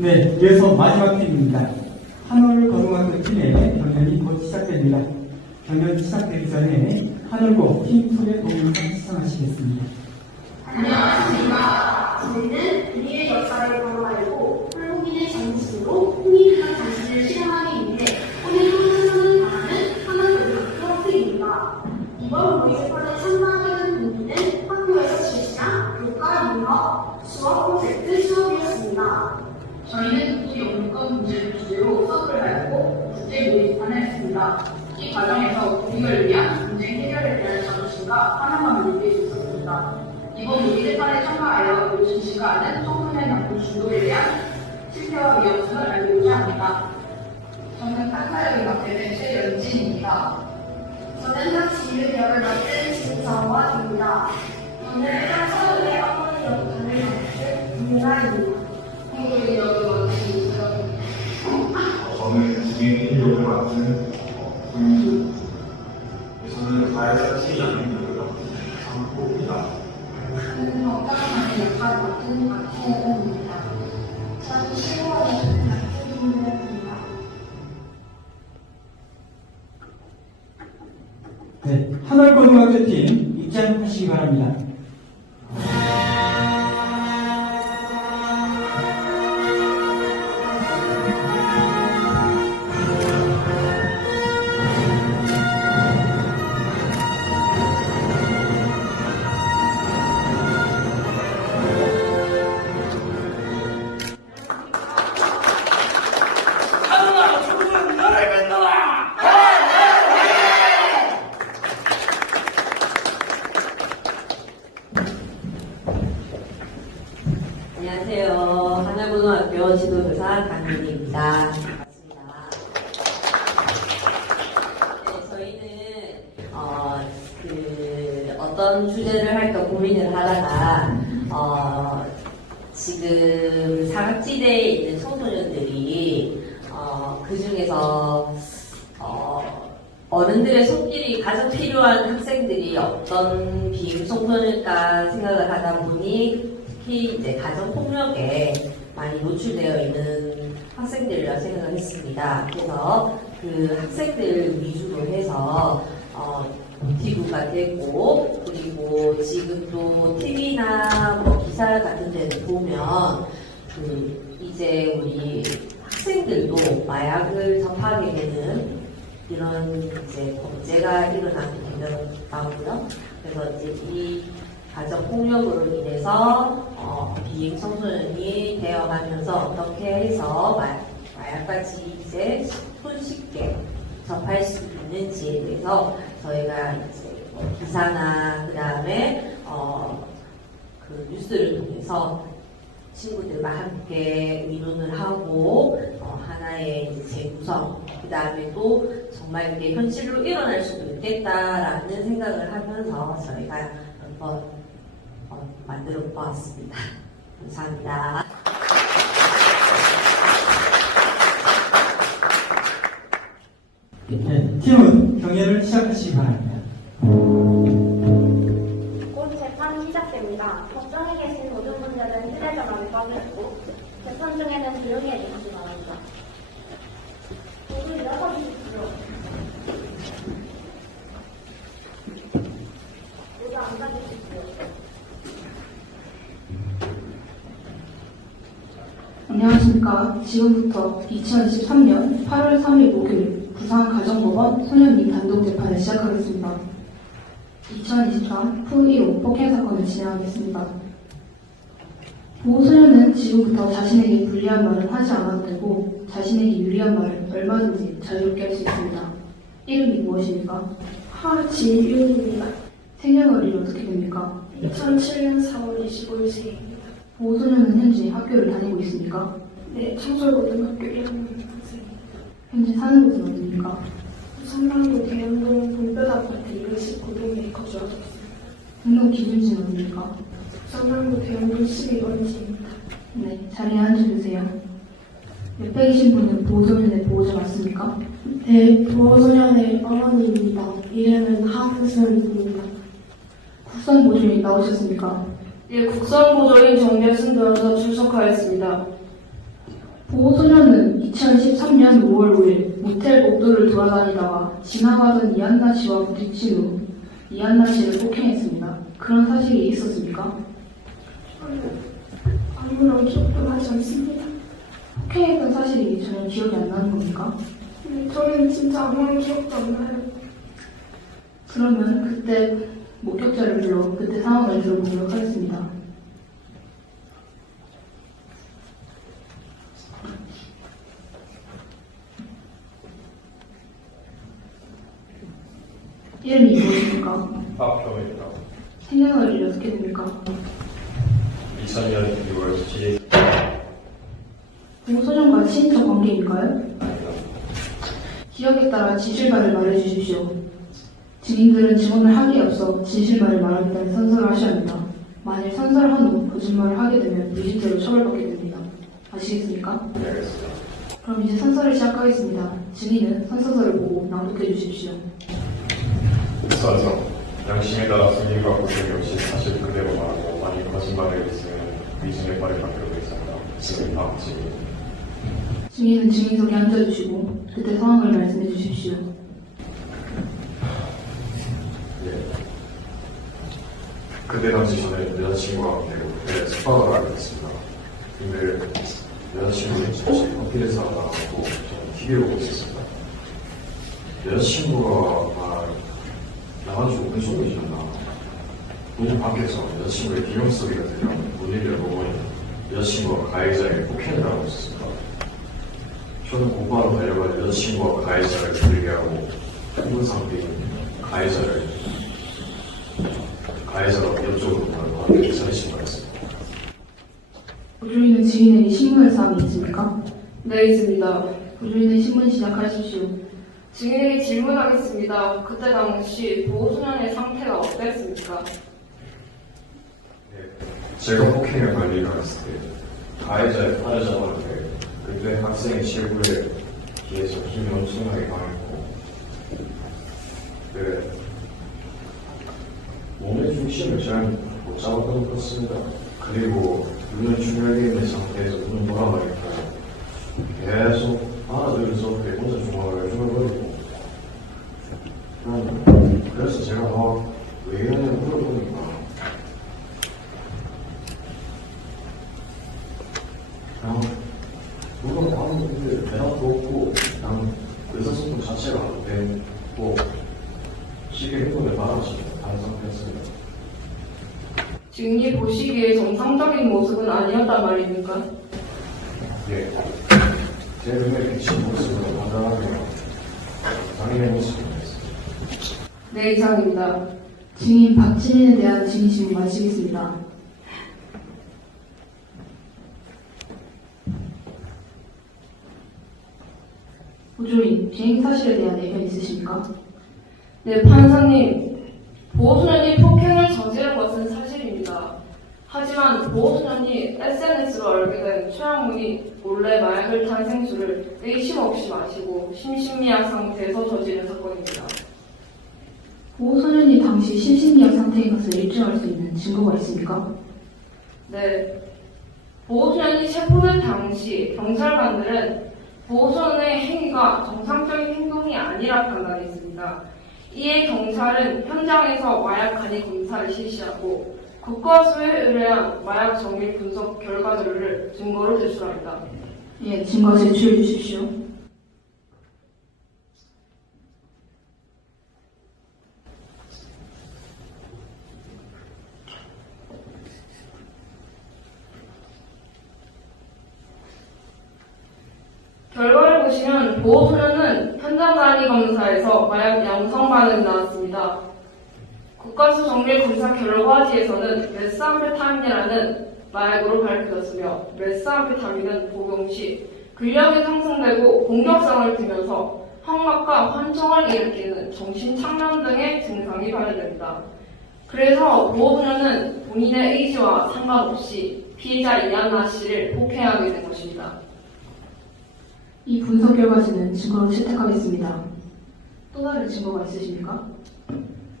네, 이어서 마지막 팀입니다. 한올고등학교 팀의 경연이 곧 시작됩니다. 경연 시작되기 전에 한올고 팀 소개 동영상 시청하시겠습니다. 안녕하십니까. 저희는 우리의 역사를 바로알고 한국인의 정신으로 흥미있는 정신을 실현하기 위해 오늘도 최선을 다하는 한올고등학교 학생입니다. 이번 모의고사에 참가하게 된 분위기는 학교에서 실시한 교과, 문화, 수학 프로젝트 수업이었습니다. 저희는 국제 연구권 문제를 주제로 수업을 하였고 국제 모의고사를 했습니다. 이 과정에서 우리를 위한 문제 해결에 대한 자부심과 하나만을 느낄 수 있었습니다. 이번 모의고사에 참가하여 요즘 시가하는 청소년 약물 중독에 대한 실패와 위험성을 알고자 합니다. 저는 탁사역을 맡게 된 최연진입니다. 저는 학지유대학을 맡은 진서원입니다. 저는 학서울의 어머니 역할을 맡은 윤아입니다. 한국의 역을 맡은 이수정입니다. 저는 주민 역을 맡은 홍윤수. 저는 사회자치 양인 역을 맡은 상호입니다. 저는 어떤 역할을 맡은 박혜은입니다. 저는 실무원을 맡은 김민입니다. 네, 한올고등학교 팀 입장하시기 바랍니다. 안녕하세요. 한올고등학교 지도교사 강민희입니다. 반갑습니다. 네, 저희는 어떤 주제를 할까 고민을 하다가 지금 사각지대에 있는 청소년들이 그 중에서 어른들의 손길이 가장 필요한 학생들이 어떤 비임 청소년일까 생각을 하다 보니 특히 이제 가정 폭력에 많이 노출되어 있는 학생들이라 생각을 했습니다. 그래서 그 학생들 위주로 해서 기부가 되고, 그리고 지금 또 TV나 뭐 기사 같은 데를 보면 이제 우리 학생들도 마약을 접하게 되는 이런 이제 범죄가 일어나게 되더라고요. 그래서 이제 이 가정 폭력으로 인해서 비행 청소년이 되어가면서 어떻게 해서 마약까지 이제 손쉽게 접할 수 있는지에 대해서 저희가 이제 기사나 그 다음에 그 뉴스를 통해서 친구들과 함께 의논을 하고 하나의 이제 재구성, 그 다음에 또 정말 이게 현실로 일어날 수도 있겠다라는 생각을 하면서 저희가 한번 만들어 보았습니다. 감사합니다. 네, 팀은 경연을 시작하시기 바랍니다. 곧 재판이 시작됩니다. 법정에 계신 모든 분들은 휴대전화를 꺼내고 재판 중에는 조용히 해주시기 바랍니다. 모두 일어서 주십시오. 모두 앉아주십시오. 안녕하십니까. 지금부터 2023년 8월 3일 목요일 부산가정법원 소년님 단독 재판을 시작하겠습니다. 2023 푸1호 폭행 사건을 진행하겠습니다. 보호소년은 지금부터 자신에게 불리한 말은 하지 않아도 되고 자신에게 유리한 말을 얼마든지 자유롭게 할 수 있습니다. 이름이 무엇입니까? 하지윤입니다. 생년월일이 어떻게 됩니까? 2007년 4월 25일생입니다. 보호소년은 현재 학교를 다니고 있습니까? 네, 청설고등학교 1학년 학생입니다. 현재 사는 곳은 어디입니까? 부산남구 대연동 동뼈아파트 219동에 거주하고 있습니다. 등록 기준지는 어디입니까? 부산남구 대연동 12번지입니다. 네, 자리에 앉으세요. 옆에 계신 분은 보호소년의 보호자 맞습니까? 네, 보호소년의 어머니입니다. 이름은 한승입니다. 국선보조인 나오셨습니까? 예, 국선보조인 정대순 변호사 출석하였습니다. 보호소년은 2013년 5월 5일 모텔 복도를 돌아다니다가 지나가던 이한나 씨와 부딪힌 후 이한나 씨를 폭행했습니다. 그런 사실이 있었습니까? 아무런 기억도 나지 않습니다. 폭행했던 사실이 전혀 기억이 안 나는 겁니까? 저는 진짜 아무런 기억도 안 나요. 그러면 그때 목격자를 불러 그때 상황을 들어보도록 하겠습니다. 이름이 무엇입니까? 박형입니다. 생년월일이 어떻게 됩니까? 2000년 6월 17일 보호소년과 친인척 관계인가요? 아니다. 기억에 따라 진실말을 말해주십시오. 증인들은 증언을 하기에 앞서 진실말을 말하겠다는 선서를 하셔야 합니다. 만일 선서를 한 후 거짓말을 하게 되면 무실죄로 처벌받게 됩니다. 아시겠습니까? 네, 알겠습니다. 그럼 이제 선서를 시작하겠습니다. 증인은 선서서를 보고 낭독해 주십시오. 선서 양심에 따라 승인과 고증이 없이 사실 그대로 말하고 만일 거짓말을 했으면 위증의 벌을 받기로 되겠습니다. 증인 박증인. 증인은 증인석에 앉아주시고 그때 상황을 말씀해 주십시오. 예. 그때 당시 저는 여자친구와 함께 호텔에 숙박을 하게 됐습니다. 근데 여자친구는 잠시 호텔에서 나가고 저는 TV를 보고 있었습니다. 여자친구가 나가지고 오pen 쇼이셨나 문 밖에서 여자친구의 비명 소리가 들려 문을 열어보니 여자친구가 가해자에게 폭행을 하고 있었습니다. 저는 곧바로 달려가 여자친구와 가해자를 들게 하고 흥분 상태인 가해자가 옆쪽으로 가고 경찰에 신고했습니다. 부주인은 증인에게 신문할 사항이 있습니까? 네, 있습니다. 부주인은 신문 시작하십시오. 증인에게 질문하겠습니다. 그때 당시 보호소년의 상태가 어땠습니까? 네, 제가 폭행을 관리를 했을 때 가해자의 팔을 잡았는데 그때 학생의 체구에 비해서 힘이 엄청나게 강했고 몸의 중심을 잘 못 잡았던 것 같습니다. 그리고 눈을 충혈되어 있는 상태에서 눈을 돌아가니까 계속 안아들면서 혼자 중얼을 중얼거리고 그래서 제가 왜 이러냐고 물어보니까 그냥 물론 아무데 대답도 없고 그냥 의사소통 자체가 안 되고 시계 행동을 말하지 않은 상태였습니다. 증인이 보시기에 정상적인 모습은 아니었단 말입니까? 예, 제 눈에 비친 모습으로 판단하면 당연한 모습입니다. 네, 이상입니다. 증인 박진인에 대한 증인 질문 마치겠습니다. 부주인, 비행 사실에 대한 의견 있으십니까? 네, 판사님. 보호소년이 폭행을 저지른 것은 사실입니다. 하지만 보호소년이 SNS로 알게 된 최양문이 몰래 마약을 탄 생수를 의심 없이 마시고 심신미약 상태에서 저지른 사건입니다. 보호소년이 당시 심신미약 상태인 것을 입증할 수 있는 증거가 있습니까? 네. 보호소년이 체포된 당시 경찰관들은 보호소년의 행위가 정상적인 행동이 아니라 판단했습니다. 이에 경찰은 현장에서 마약 간이 검사를 실시하고 국과수에 의뢰한 마약 정밀 분석 결과 자료를 증거로 제출합니다. 예, 증거 제출해 주십시오. 결과를 보시면 보호소년은 현장 간이 검사에서 마약 양성 반응이 나왔습니다. 국가수 정밀 검사 결과지에서는 메스암페타민이라는 마약으로 밝혀졌으며 메스암페타민은 복용 시 근력이 상승되고 공격성을 띠면서 황막과 환청을 일으키는 정신착란 등의 증상이 발현됩니다. 그래서 보호소년은 본인의 의지와 상관없이 피해자 이한나 씨를 폭행하게 된 것입니다. 이 분석 결과지는 증거로 채택하겠습니다. 또 다른 증거가 있으십니까?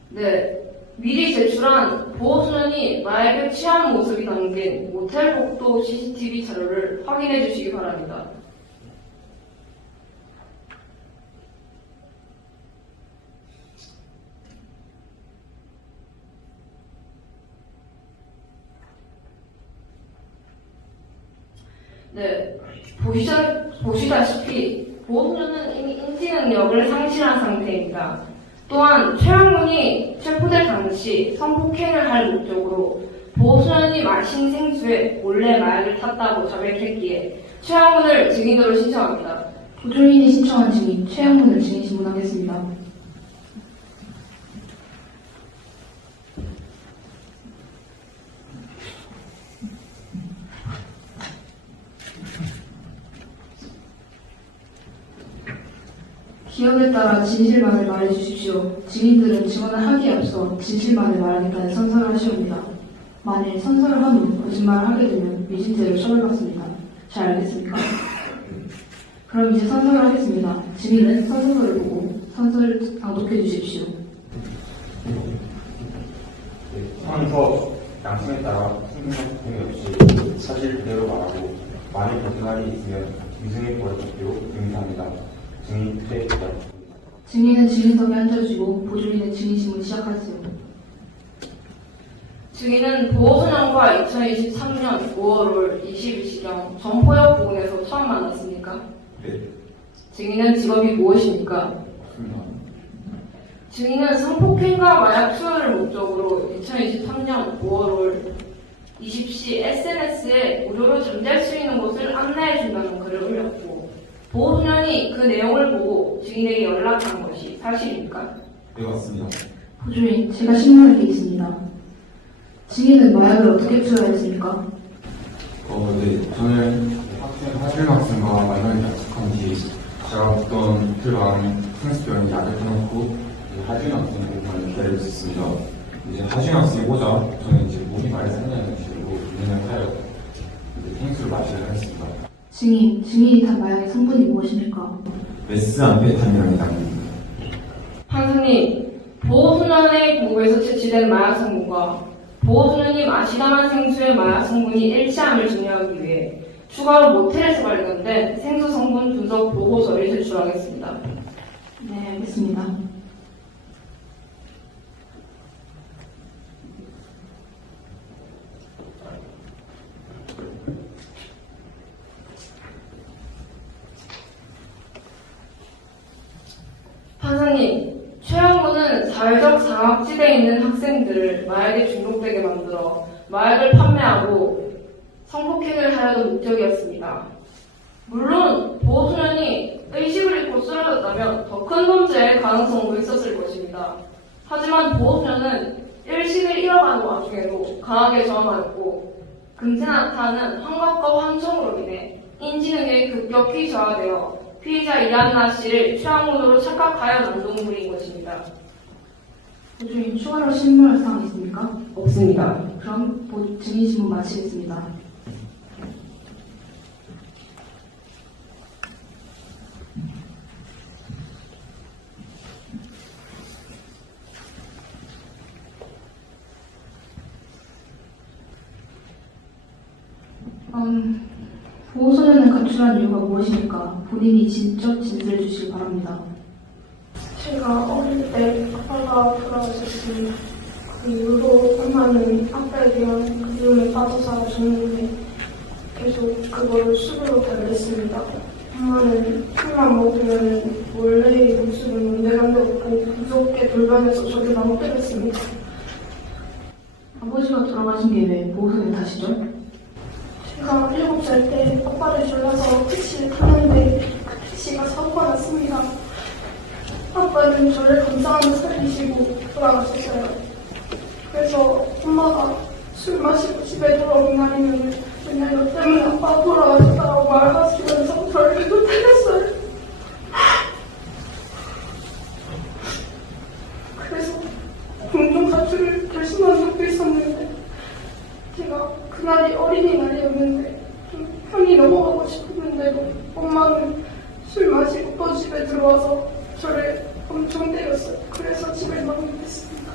네. 미리 제출한 보호소년이 마약에 취한 모습이 담긴 모텔 복도 CCTV 자료를 확인해 주시기 바랍니다. 네, 보시다시피 보호소년은 이미 인지 능력을 상실한 상태입니다. 또한 최영문이 체포될 당시 성폭행을 할 목적으로 보호소년이 마신 생수에 몰래 마약을 탔다고 자백했기에 최영문을 증인으로 신청합니다. 보조인이 신청한 증인 최영문을 증인 신문하겠습니다. 기억에 따라 진실만을 말해주십시오. 증인들은 증언을 하기에 앞서 진실만을 말하겠다는 선서를 하시옵니다. 만일 선서를 한 후 거짓말을 하게 되면 위증죄로 처벌받습니다. 잘 알겠습니까? 그럼 이제 선서를 하겠습니다. 증인은 선서를 보고 선서를 낭독해 주십시오. 선서 양심에 따라 승인한 부분이 없이 사실 그대로 말하고 만일 거짓말이 있으면 위증에 벌어지기로 용서합니다. 증인 퇴입니다. 증인은 증인석에 앉아주시고 보조인은 증인신문 시작하세요. 증인은 보호소년과 2023년 5월 22시경 전포역 부근에서 처음 만났습니까? 네, 증인은 직업이 무엇입니까? 없습니다. 증인은 성폭행과 마약 투여를 목적으로 2023년 5월 20시 SNS에 무료로 잠잘 수 있는 곳을 안내해준다는 글을 올렸고 보호소년이 그 내용을 보고 증인에게 연락한 것이 사실입니까? 네, 맞습니다. 보조인, 제가 신문할 게 있습니다. 증인은 마약을 어떻게 투여했습니까? 네, 저는 하준 학생과 만나기 약속한 뒤 제가 먹던 이틀간 생수병에 약을 타놓고 하준 학생 오기만을 기다리고 있었습니다. 이제 하준 학생이 오자 저는 이제 몸이 많이 상하는 식으로 운행을 하여 생수를 마시려 했습니다. 증인이 탄 마약의 성분이 무엇입니까? 메스암페타민이라는 판사님, 보호소년의 몸에서 채취된 마약 성분과 보호소년이 마시다만 생수의 마약 성분이 일치함을 증명하기 위해 추가로 모텔에서 발견된 생수 성분 분석 보고서를 제출하겠습니다. 네, 알겠습니다. 판사님, 최영문은 사회적 사각지대에 있는 학생들을 마약에 중독되게 만들어 마약을 판매하고 성폭행을 하려던 목적이었습니다. 물론 보호소년이 의식을 잃고 쓰러졌다면 더 큰 범죄의 가능성도 있었을 것입니다. 하지만 보호소년은 일식을 잃어가는 와중에도 강하게 저항하였고 금세 나타나는 환각과 환청으로 인해 인지능력이 급격히 저하되어 피의자 이한나 씨를 최영문으로 착각하여 난동부린 것입니다. 보조인, 추가로 신문할 사항이 있습니까? 없습니다. 그럼 증인신문 마치겠습니다. 보호소년을 가출한 이유가 무엇입니까? 본인이 직접 진술해 주시기 바랍니다. 제가 어릴 때 아빠가 돌아가셨습니다. 그 이후로 엄마는 아빠에 대한 그리움에 빠져 살아줬는데 계속 그걸 수그러 달랬습니다. 엄마는 술만 먹으면 원래의 모습을 논대감도 없고 무섭게 돌변해서 저를 너무 때렸습니다. 아버지가 돌아가신 게 왜 보호소년 탓이죠? 제가 7살 때 아빠를 졸라서 택시를 탔는데 그 택시가 사고가 났습니다. 아빠는 저를 감사하며 살리시고 돌아가셨어요. 그래서 엄마가 술 마시고 집에 돌아오는 날이면 맨날 너 때문에 아빠 돌아가셨다고 말하시면서 저를 계속 때렸어요. 그래서 공중 가출을 결심한 적도 있었는데 제가 그날이 어린이날이었는데 좀 편히 넘어가고 싶었는데도 엄마는 술 마시고 또 집에 들어와서 저를 엄청 때렸어요. 그래서 집에 방문했습니다.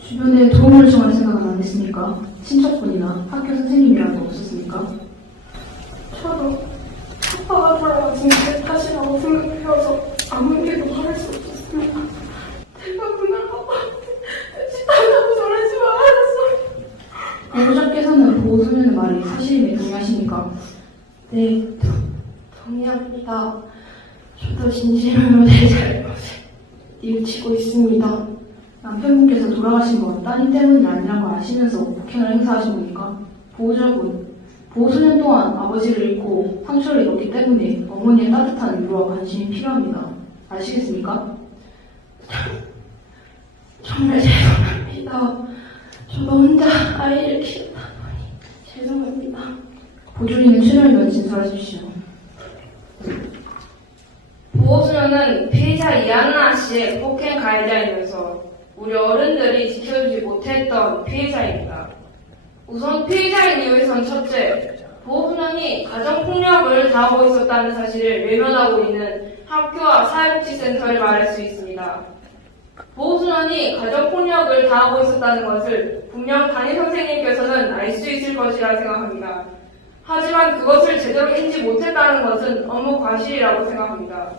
주변에 도움을 청할 생각은 안 했습니까? 친척분이나 학교 선생님이라도 없었습니까? 저도 아빠가 돌아가신 제 탓이라고 생각해서 아무에게도 말할 수 없었습니다. 제가 그날 아빠한테 택시 타려고 저러지 말았어요. 보호자께서는 보호소년의 말이 사실임에 동의하십니까? 네, 동의합니다. 저도 진심으로 내 잘못을 뉘우치고 있습니다. 남편분께서 돌아가신 건 따님 때문이 아니란 걸 아시면서 폭행을 행사하신 겁니까? 보호자분, 보호소년 또한 아버지를 잃고 상처를 입었기 때문에 어머니의 따뜻한 위로와 관심이 필요합니다. 아시겠습니까? 정말 죄송합니다. 저도 혼자 아이를 키우다 보니 죄송합니다. 보조인은 출연위원 진술하십시오. 보호소년은 피해자 이한나 씨의 폭행 가해자이면서 우리 어른들이 지켜주지 못했던 피해자입니다. 우선 피해자인 이유에선 첫째, 보호소년이 가정폭력을 당하고 있었다는 사실을 외면하고 있는 학교와 사회복지센터를 말할 수 있습니다. 보호소년이 가정폭력을 당하고 있었다는 것을 분명 담임선생님께서는 알 수 있을 것이라 생각합니다. 하지만 그것을 제대로 인지 못했다는 것은 업무 과실이라고 생각합니다.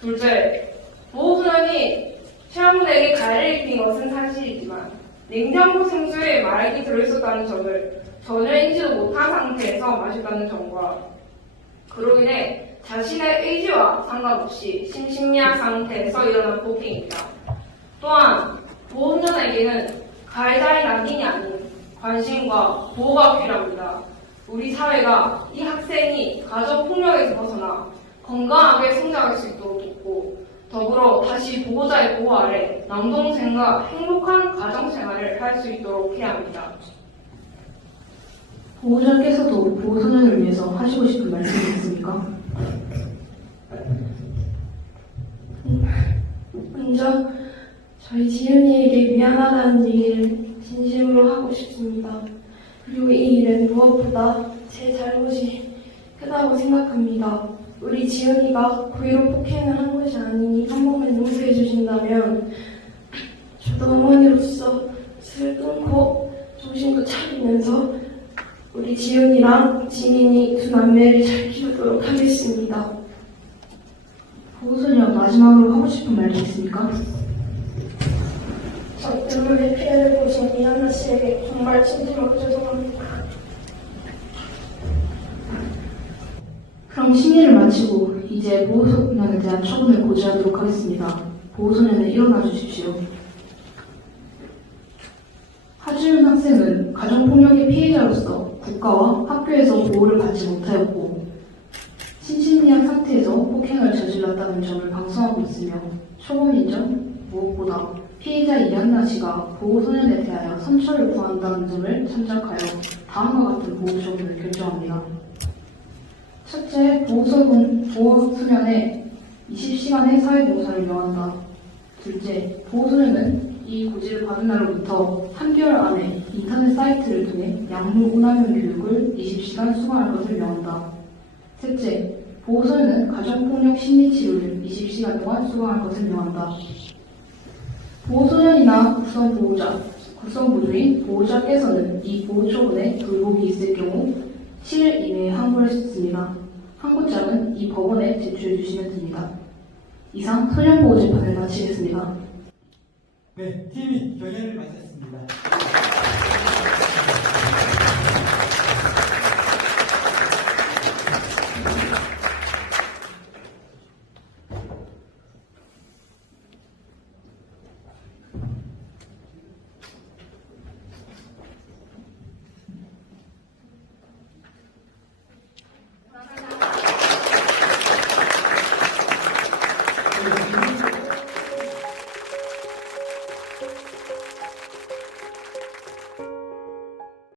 둘째, 보호소년이 최학문에게 가해를 입힌 것은 사실이지만 냉장고 생수에 마약이 들어있었다는 점을 전혀 인지도 못한 상태에서 마셨다는 점과 그로 인해 자신의 의지와 상관없이 심신미약 상태에서 일어난 폭행입니다. 또한 보호소년에게는 가해자의 낙인이 아닌 관심과 보호가 필요합니다. 우리 사회가 이 학생이 가정폭력에서 벗어나 건강하게 성장할 수 있도록 돕고 더불어 다시 보호자의 보호 아래 남동생과 행복한 가정생활을 할 수 있도록 해야 합니다. 보호자께서도 보호소년을 위해서 하시고 싶은 말씀이 있습니까? 먼저 저희 지은이에게 미안하다는 얘기를 진심으로 하고 싶습니다. 그리고 이 일은 무엇보다 제 잘못이 크다고 생각합니다. 우리 지은이가 고의로 폭행을 한 것이 아니니 한 번만 용서해 주신다면 저도 어머니로서 슬 끊고 정신도 차리면서 우리 지은이랑 지민이 두 남매를 잘 키우도록 하겠습니다. 보호소년 마지막으로 하고 싶은 말이 있습니까? 저 때문에 피해를 보신 이한나 씨에게 정말 진심으로 죄송합니다. 그럼 심리를 마치고 이제 보호소년에 대한 처분을 고지하도록 하겠습니다. 보호소년은 일어나 주십시오. 하주윤 학생은 가정폭력의 피해자로서 국가와 학교에서 보호를 받지 못하였고 심신미약 상태에서 폭행을 저질렀다는 점을 방송하고 있으며 초범인 점 무엇보다 피해자 이한나 씨가 보호소년에 대하여 선처를 구한다는 점을 참작하여 다음과 같은 보호처분을 결정합니다. 첫째, 보호소년의 20시간의 사회봉사를 명한다. 둘째, 보호소년은 이 고지를 받은 날로부터 3개월 안에 인터넷 사이트를 통해 약물 오남용 교육을 20시간 수강할 것을 명한다. 셋째, 보호소년은 가정폭력 심리치료를 20시간 동안 수강할 것을 명한다. 보호소년이나 국선보조인 보호자께서는 이 보호처분에 불복이 있을 경우 7일 이내에 항고할 수 있습니다. 항고장은 이 법원에 제출해 주시면 됩니다. 이상 소년보호 재판을 마치겠습니다. 네, 팀이 경연을 마쳤습니다.